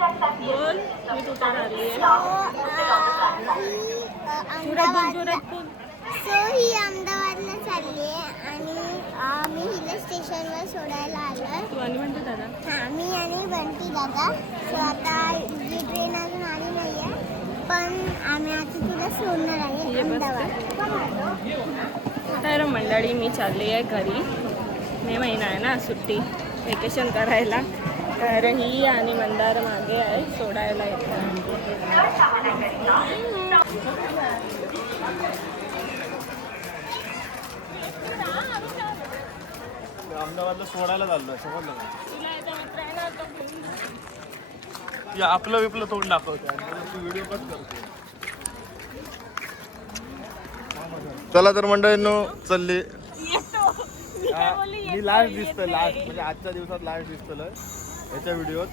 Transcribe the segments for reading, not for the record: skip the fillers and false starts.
बोल मी कुठे आली आहे. सो ही अहमदाबादला चालली आहे आणि आम्ही हिला स्टेशनवर सोडायला आलोय. तू आणि म्हणते दादा. हां, मी आणि बंटी दादा. सो आता ही ट्रेन अजून आली नाही आहे, पण आम्ही आता तिला सोडणार आहे अहमदाबाद. तर मंडळी मी चालली आहे घरी. मे महिना आहे ना, सुट्टी वेकेशन करायला. तर ही आणि मंदार मागे आहे सोडायला येतात. अहमदाबादला सोडायला चाललोय, समजलं का? आपलं विपलं तोंड दाखवते व्हिडिओ कट करते. चला तर मंडळींनो चालली. मी लास्ट दिसतोय, लास्ट म्हणजे आजच्या दिवसात लास्ट दिसतोय याच्या व्हिडिओत.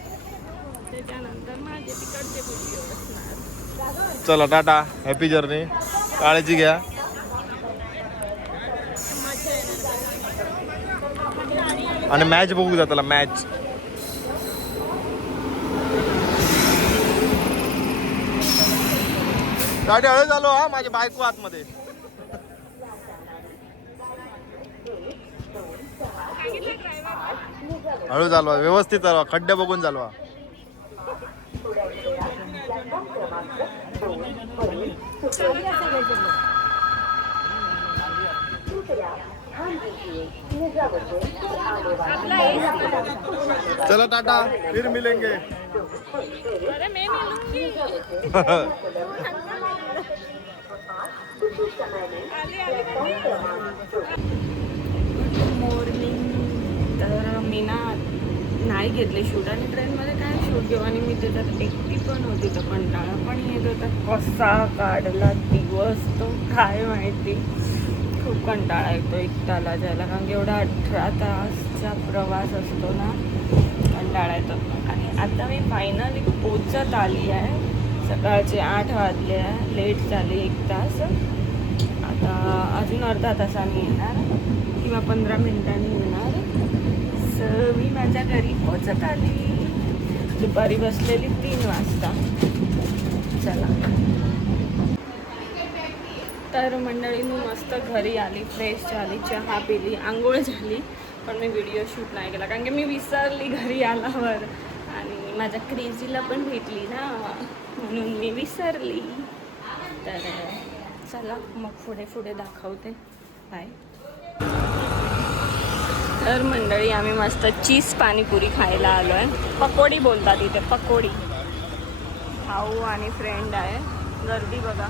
त्याच्यानंतर माझे तिकडचे व्हिडिओ असणार. चला टाटा, हॅपी जर्नी, काळजी घ्या. आणि मॅच बघू द्या त्याला, मॅच. गाडी हळू झालो हा, माझी बायको आतमध्ये. हळू चालवा, व्यवस्थित चालवा, खड्डे बघून चालवा. चलो टाटा, फिर मिलेंगे. अरे मैं मिलूंगी. मॉर्निंग. तर मी नाही घेतले शूट आणि ट्रेनमध्ये काय शूट घेऊ आणि मी त्याच्यात एकटी पण होती. तर कंटाळा पण येत होता. कसा काढला दिवस तो काय माहिती. खूप कंटाळा येतो एकट्याला जायला, कारण की एवढा 18 तासचा प्रवास असतो ना, कंटाळा येतो. आणि आता मी फायनली पोचत आली आहे. सकाळचे 8 वाजले आहे, लेट झाली 1 तास. आता अजून अर्धा तासाने येणार किंवा 15 मिनिटांनी येणार. मी माझ्या घरी पोचत आली. दुपारी बसलेली 3 वाजता. चला तर मंडळींनी मस्त घरी आली, फ्रेश झाली, चहा पिली, आंघोळ झाली. पण मी व्हिडिओ शूट नाही केला कारण की मी विसरली घरी आल्यावर. आणि माझ्या क्रेझीला पण भेटली ना, म्हणून मी विसरली. तर चला मग पुढे पुढे दाखवते. बाय. तर मंडळी आम्ही मस्त चीज पाणीपुरी खायला आलो आहे. पकोडी बोलतात इथे, पकोडी. भाऊ आणि फ्रेंड आहे. गर्दी बघा,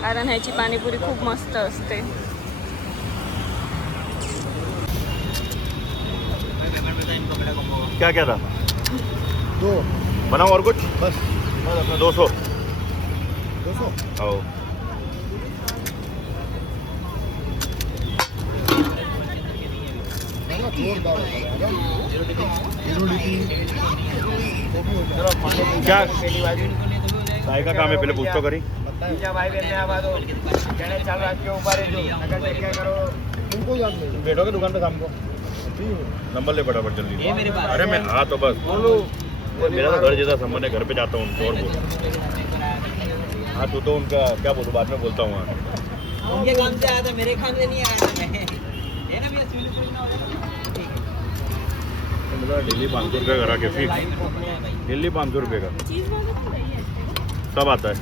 कारण ह्याची पाणीपुरी खूप मस्त असते. क्या क्या था? 2 बनाओ और कुछ बस. 200. हो. क्या काय का काम है, पहले पूछ तो करी. बैठोगे दुकान पे शाम को, नंबर ले फटाफट जल्दी. अरे मैं हाँ तो बस मेरा तो घर जैसा संबंध है, घर पे जाता हूँ और बोल. हाँ तो उनका क्या बोलूँ, बाद में बोलता हूँ. उनके काम से आया था, मेरे काम से नहीं आया था. है ना भैया, डेली 500 रुपये करा के फिक्स. डेली 500 रुपये का सब आता है.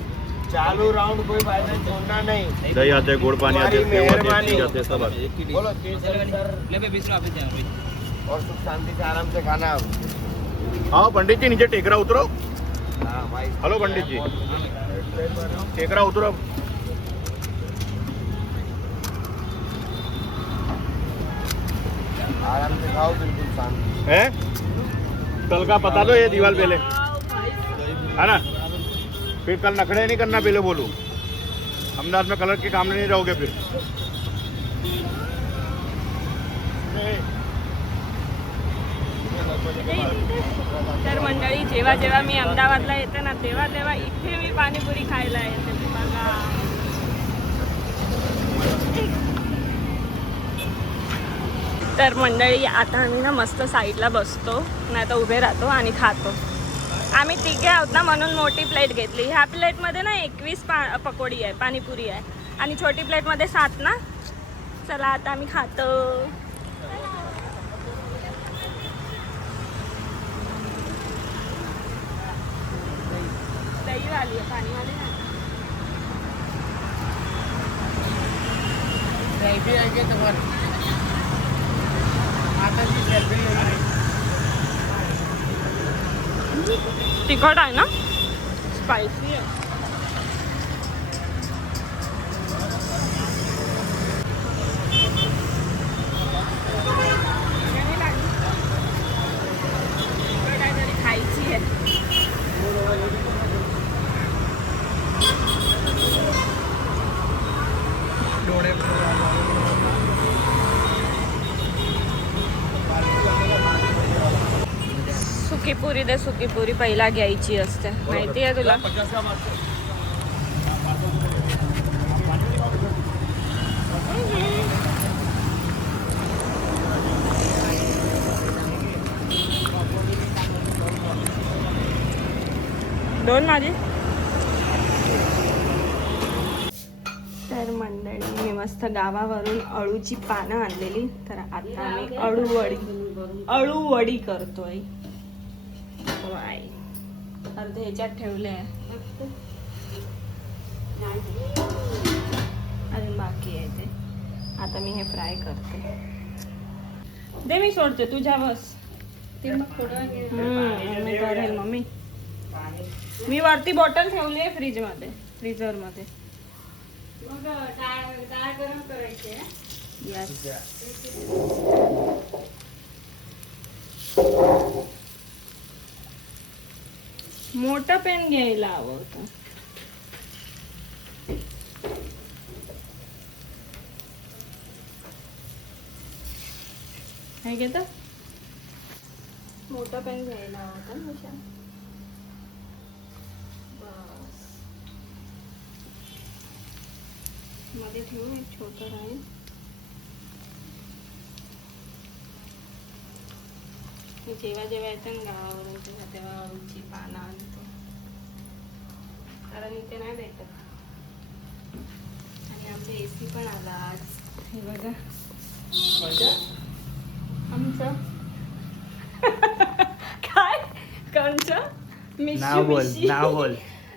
चालू राउंड कोई फायदा छोड़ना नहीं. दही आते हैं, गुड़ पानी आते हैं, सेव आते हैं, आते हैं, सब आते हैं. बोलो और सुख शांति से आराम से खाना. हाँ पंडित जी नीचे टेकरा उतरो. हाँ भाई. हेलो पंडित जी, टेकरा उतरो. आराम से खाओ, बिल्कुल शांति है. कल का पता दो ये दीवार पहले है ना, फिर कल नखड़े नहीं करना, पहले बोलूँ. अहमदाबाद में कलर के काम नहीं रहोगे फिर. तर मंडळी जेव्हा जेव्हा मी अहमदाबादला येते ना, तेव्हा तेव्हा इथे मी पाणीपुरी खायला येते. बघा तर मंडळी आता आम्ही ना मस्त साईडला बसतो, नाही तर उभे राहतो आणि खातो. आम्ही तिघे आहोत ना म्हणून मोठी प्लेट घेतली. ह्या प्लेटमध्ये ना 21 पकोडी आहे, पाणीपुरी आहे आणि छोटी प्लेटमध्ये 7 ना. चला आता आम्ही खातो. दही वाली आहे, पाणीवाली नाही. तिखट आहे ना, स्पायसी आहे. काहीतरी खायची आहे. सुकीपुरी दे, सुकीपुरी पहिला घ्यायची असते, माहिती आहे तुला. दोन माझी. तर मंडळी मी मस्त गावावरून अळूची पानं आणलेली, तर आता आम्ही अळूवडी करतोय. अर्धे ह्याच्यात ठेवले आहे, अजून बाकी आहे ते. आता मी हे फ्राय करते. दे मी सोडते, तुझ्या बस. मी करेल मम्मी. मी वरती बॉटल ठेवली आहे फ्रीजमध्ये, फ्रीझरमध्ये. गरम करायचे. मोठं पेन घ्यायला हवं होतं. हे घेत, मोठं पेन घ्यायला हवं होतं ना विशाल. बस मध्ये ठेवू एक छोटं राहील. जेव्हा जेव्हा येतं ना गावावरून तेव्हा तेव्हा अळूची पानं आणतो, कारण इथे नाही भेटत. आणि आमचं AC पण आला आज. हे बघा आमचं काय कंचं मिशुबिशी. नाव बोल.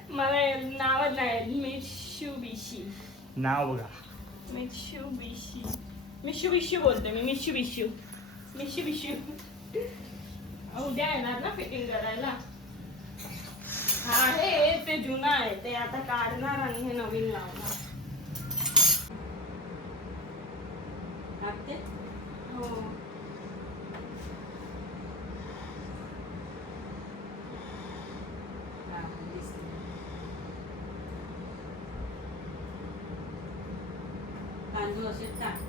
मला नावच नाही. मिशुबिशी नाव बघा. मिशुबिशी. मिशुबिशी बोलते मी. मिशुबिशू. मिशुबिशू. उद्या येणार ना फिटिंग करायला. आहे ते जुनं आहे, ते आता काढणार आणि हे नवीन लावणार. हो. तांदूळ असे टाक.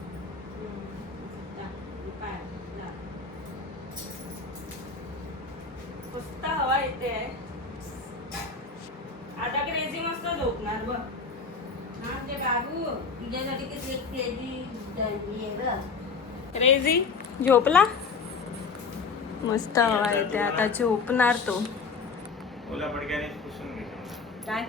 मस्त हवा येते. आता क्रेझी मस्त झोपणार बघ. हा ते बाबू तुझ्यासाठी किती केजी दळली आहे ग. क्रेझी झोपला. मस्त हवा येते, आता झोपणार तो. ओला पडक्याने पुसून घे. काय